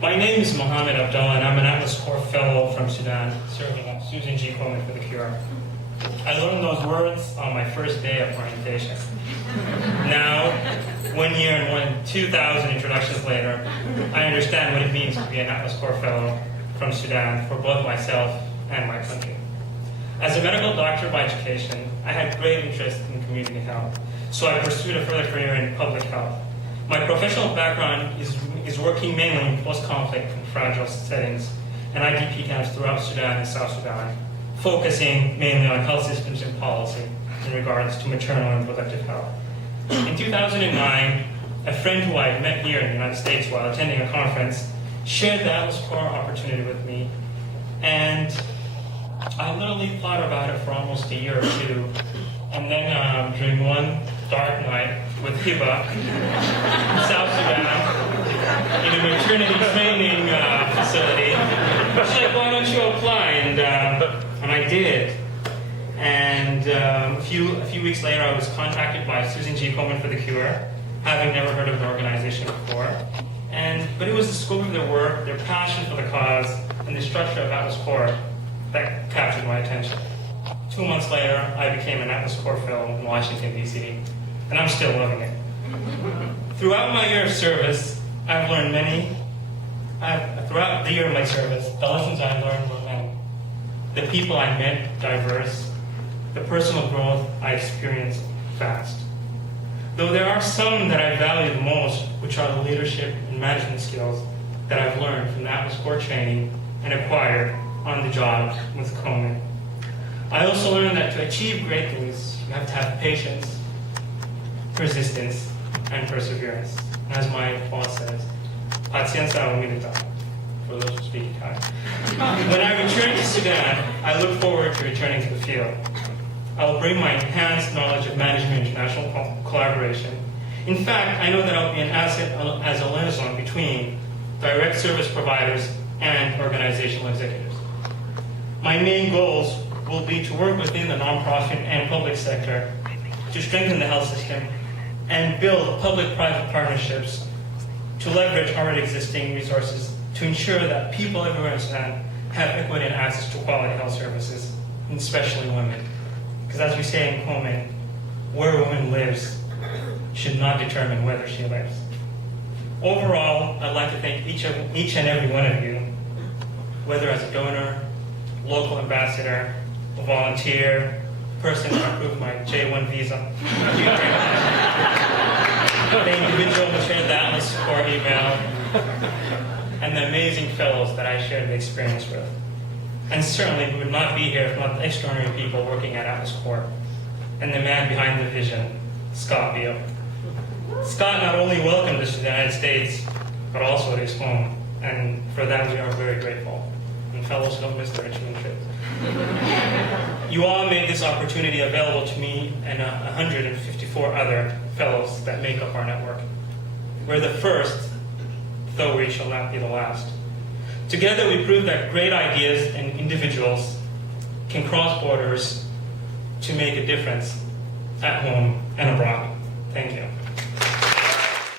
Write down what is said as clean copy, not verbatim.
My name is Mohammed Abdalla, and I'm an Atlas Corps Fellow from Sudan, serving on Susan G. Komen for the Cure. I learned those words on my first day of orientation. Now, 1 year and 2,000 introductions later, I understand what it means to be an Atlas Corps Fellow from Sudan for both myself and my country. As a medical doctor by education, I had great interest in community health, so I pursued a further career in public health. My professional background is working mainly in post-conflict and fragile settings and IDP camps throughout Sudan and South Sudan, focusing mainly on health systems and policy in regards to maternal and reproductive health. In 2009, a friend who I had met here in the United States while attending a conference shared the Atlas Corps opportunity with me, and I literally thought about it for almost a year or two, and then during one dark night with Hiba in South Sudan, in a maternity training facility, she's like, why don't you apply? And I did. And a few weeks later, I was contacted by Susan G. Komen for the Cure, having never heard of the organization before. But it was the scope of their work, their passion for the cause, and the structure of Atlas Corps that captured my attention. 2 months later, I became an Atlas Corps Fellow in Washington, D.C., and I'm still loving it. Throughout my year of service, I've learned many. Throughout the year of my service, the lessons I learned were many. The people I met, diverse. The personal growth I experienced, fast. Though there are some that I value the most, which are the leadership and management skills that I've learned from the Atlas Corps training and acquired on the job with Komen. I also learned that to achieve great things, you have to have patience, persistence, and perseverance. And as my boss says, paciencia o humildad, for those who speak Italian. When I return to Sudan, I look forward to returning to the field. I will bring my enhanced knowledge of management and international collaboration. In fact, I know that I'll be an asset as a liaison between direct service providers and organizational executives. My main goals will be to work within the nonprofit and public sector to strengthen the health system and build public-private partnerships to leverage already existing resources to ensure that people everywhere in Sudan have equity and access to quality health services, and especially women. Because as we say in Komen, where a woman lives should not determine whether she lives. Overall, I'd like to thank each and every one of you, whether as a donor, local ambassador, a volunteer, person who approved my J1 visa, the individual who shared the Atlas Corps email, and the amazing fellows that I shared the experience with. And certainly we would not be here if not the extraordinary people working at Atlas Corps, and the man behind the vision, Scott Beale. Scott not only welcomed us to the United States, but also at his home, and for that we are very grateful. And fellows, don't miss the Richmond trip. You all made this opportunity available to me and 154 other fellows that make up our network. We're the first, though we shall not be the last. Together we prove that great ideas and individuals can cross borders to make a difference at home and abroad. Thank you.